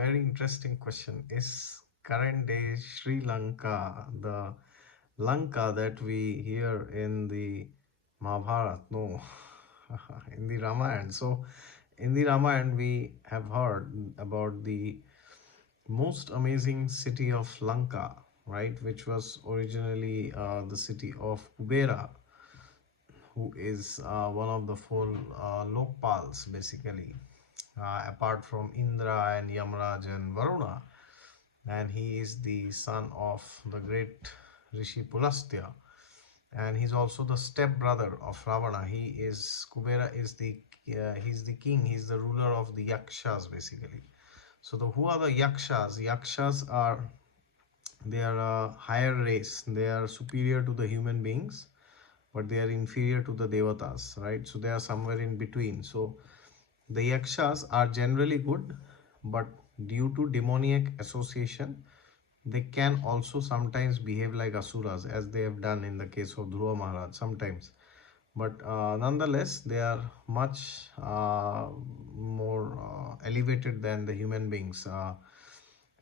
Very interesting question. Is current day Sri Lanka the Lanka that we hear in the Mahabharata? No, in the Ramayana. So, in the Ramayana, we have heard about the most amazing city of Lanka, right? Which was originally the city of Kubera, who is one of the four Lokpals, basically, apart from Indra and Yamraj and Varuna. And he is the son of the great Rishi Pulastya. And he's also the step brother of Ravana. He is Kubera is the he's the king. He's the ruler of the Yakshas, basically. So the who are the Yakshas? Yakshas are they are a higher race. They are superior to the human beings, but they are inferior to the devatas, right? So they are somewhere in between. So the yakshas are generally good, but due to demoniac association, they can also sometimes behave like asuras, as they have done in the case of Dhruva Maharaj sometimes. But nonetheless, they are much more elevated than the human beings,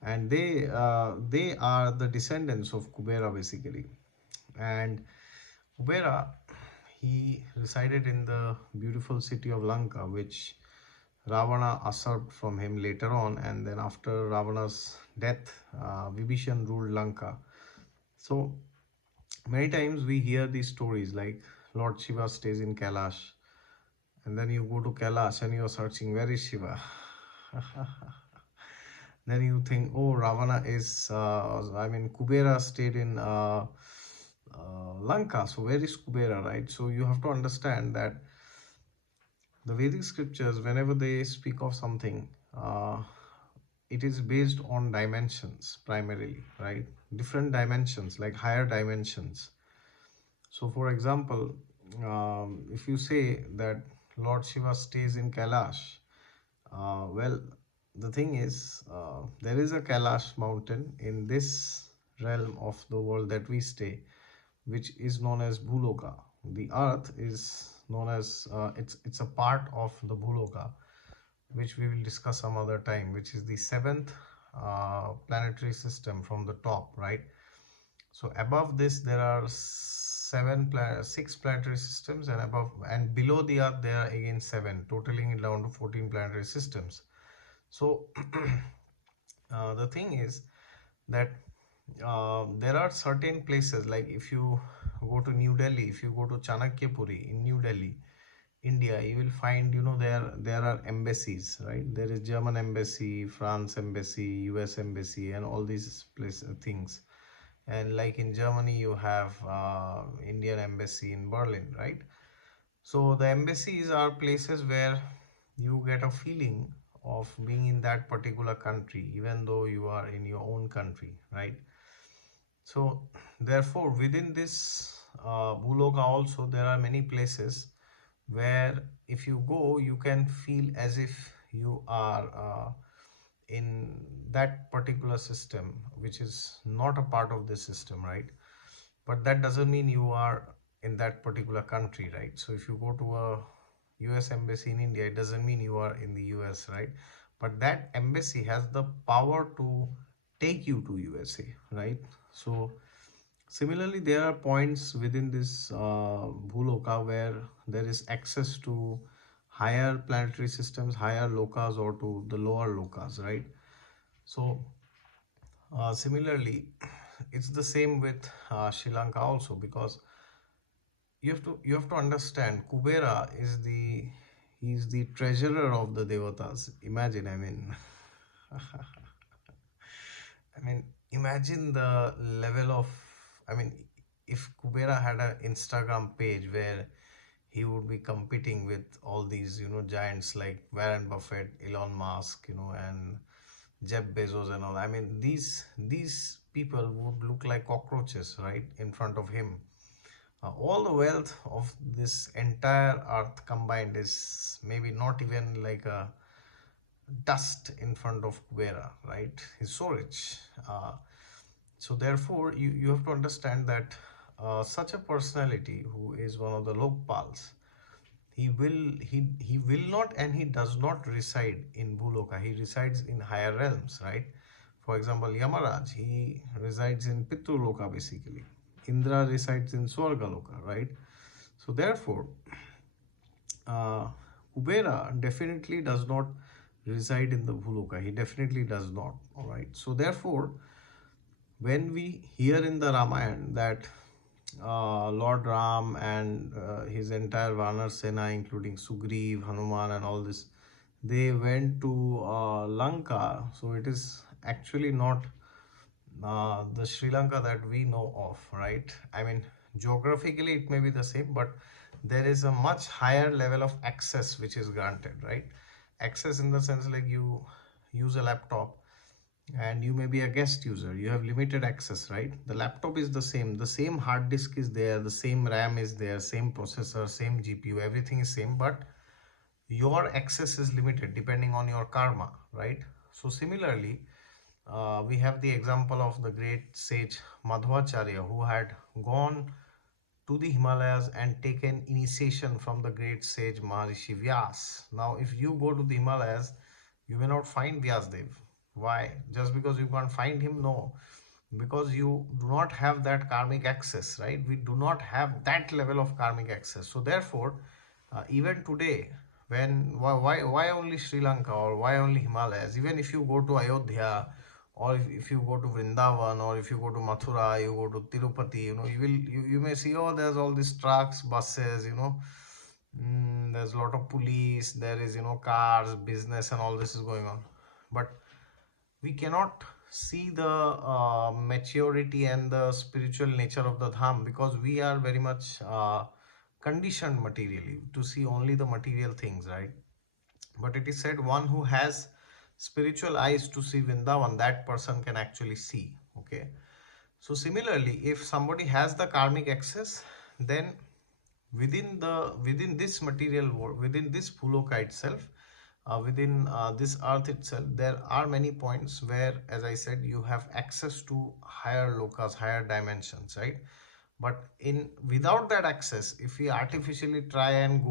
and they are the descendants of Kubera, basically. And Kubera, he resided in the beautiful city of Lanka, which Ravana usurped from him later on, and then after Ravana's death, Vibhishan ruled Lanka. So many times we hear these stories like Lord Shiva stays in Kailash, and then you go to Kailash and you're searching where is Shiva. Then you think, oh, Ravana is, Kubera stayed in Lanka. So where is Kubera, right? So you have to understand that the Vedic scriptures, whenever they speak of something, it is based on dimensions primarily, right? Different dimensions, like higher dimensions. So, for example, if you say that Lord Shiva stays in Kailash, well, the thing is, there is a Kailash mountain in this realm of the world that we stay, which is known as Bhuloka. The earth is known as it's a part of the Bhuloka, which we will discuss some other time, which is the seventh planetary system from the top, right? So above this there are six planetary systems, and above and below the earth there are again seven, totaling it down to 14 planetary systems. So the thing is that there are certain places, like if you go to New Delhi, if you go to Chanakyapuri in New Delhi, India, you will find, there are embassies, right? There is German embassy, France embassy, US embassy, and all these places things. And like in Germany, you have Indian embassy in Berlin, right? So the embassies are places where you get a feeling of being in that particular country, even though you are in your own country, right? So therefore, within this Bhuloka also, there are many places where if you go, you can feel as if you are in that particular system, which is not a part of this system, right? But that doesn't mean you are in that particular country, right? So if you go to a US embassy in India, it doesn't mean you are in the US, right? But that embassy has the power to take you to USA, right? So similarly, there are points within this Bhuloka where there is access to higher planetary systems, higher lokas, or to the lower lokas, right? So similarly, it's the same with Sri Lanka also, because you have to understand Kubera is the treasurer of the devatas. Imagine, I mean, imagine the level of, I mean, if Kubera had an Instagram page where he would be competing with all these, giants like Warren Buffett, Elon Musk, and Jeff Bezos and all. I mean, these people would look like cockroaches, right, in front of him. All the wealth of this entire earth combined is maybe not even like a dust in front of Kubera, right? He's so rich. So therefore, you have to understand that such a personality who is one of the Lokpals, he will not and he does not reside in Bhuloka. He resides in higher realms, right? For example, Yamaraj, he resides in Pitruloka basically. Indra resides in Swargaloka, right? So therefore, uh, Kubera definitely does not reside in the Bhuloka. He definitely does not. All right. So therefore, when we hear in the Ramayana that Lord Ram and his entire Vanar Sena, including Sugriv, Hanuman, and all this, they went to Lanka. So it is actually not the Sri Lanka that we know of, right? I mean, geographically it may be the same, but there is a much higher level of access which is granted, right? Access in the sense like you use a laptop and you may be a guest user, you have limited access, right? The laptop is the same hard disk is there, the same RAM is there, same processor, same GPU, everything is same, but your access is limited depending on your karma, right? So similarly, we have the example of the great sage Madhvacharya, who had gone to the Himalayas and taken initiation from the great sage Maharishi Vyas. Now, if you go to the Himalayas, you may not find Vyasdev. Why? Just because you can't find him? No, because you do not have that karmic access, right? We do not have that level of karmic access. So therefore, even today, when why only Sri Lanka or why only Himalayas? Even if you go to Ayodhya, or if you go to Vrindavan, or if you go to Mathura, you go to Tirupati, you may see, oh, there's all these trucks, buses, there's a lot of police, there is, cars, business, and all this is going on. But we cannot see the maturity and the spiritual nature of the dham, because we are very much conditioned materially to see only the material things, right? But it is said one who has spiritual eyes to see Vrindavan, that person can actually see. Okay. So similarly, if somebody has the karmic access, then within this material world, within this Bhuloka itself, within this earth itself, there are many points where, as I said, you have access to higher lokas, higher dimensions, right? But in without that access, if we artificially try and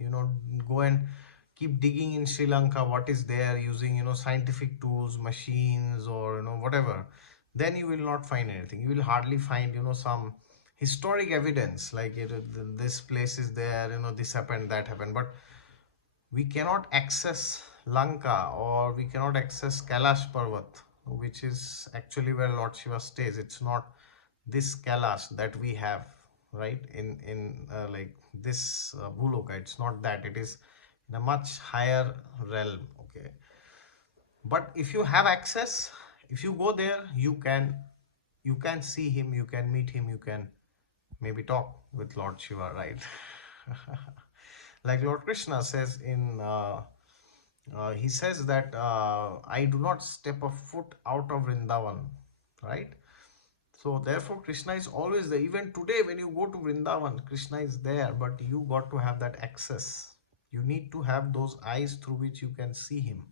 you know go and keep digging in Sri Lanka what is there, using scientific tools, machines, or whatever, then you will not find anything. You will hardly find some historic evidence like this place is there, this happened, that happened. But we cannot access Lanka, or we cannot access Kailash Parvat, which is actually where Lord Shiva stays. It's not this Kailash that we have, right? In like this Bhuloka, it's not that. It is in a much higher realm. Okay, but if you have access, if you go there, you can see him, you can meet him, you can maybe talk with Lord Shiva, right? Like Lord Krishna says he says that I do not step a foot out of Vrindavan, right? So therefore, Krishna is always there. Even today, when you go to Vrindavan, Krishna is there, but you got to have that access. You need to have those eyes through which you can see him.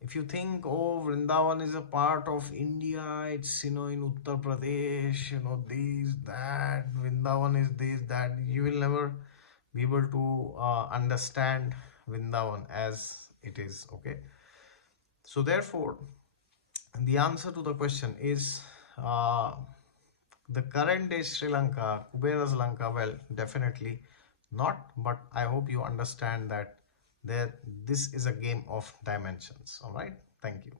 If you think, oh, Vrindavan is a part of India, it's in Uttar Pradesh, this, that, Vrindavan is this, that, you will never be able to understand Vrindavan as it is. Okay, so therefore, the answer to the question is the current day Sri Lanka, Kubera's Lanka. Well, definitely not, but I hope you understand that this is a game of dimensions. All right, thank you.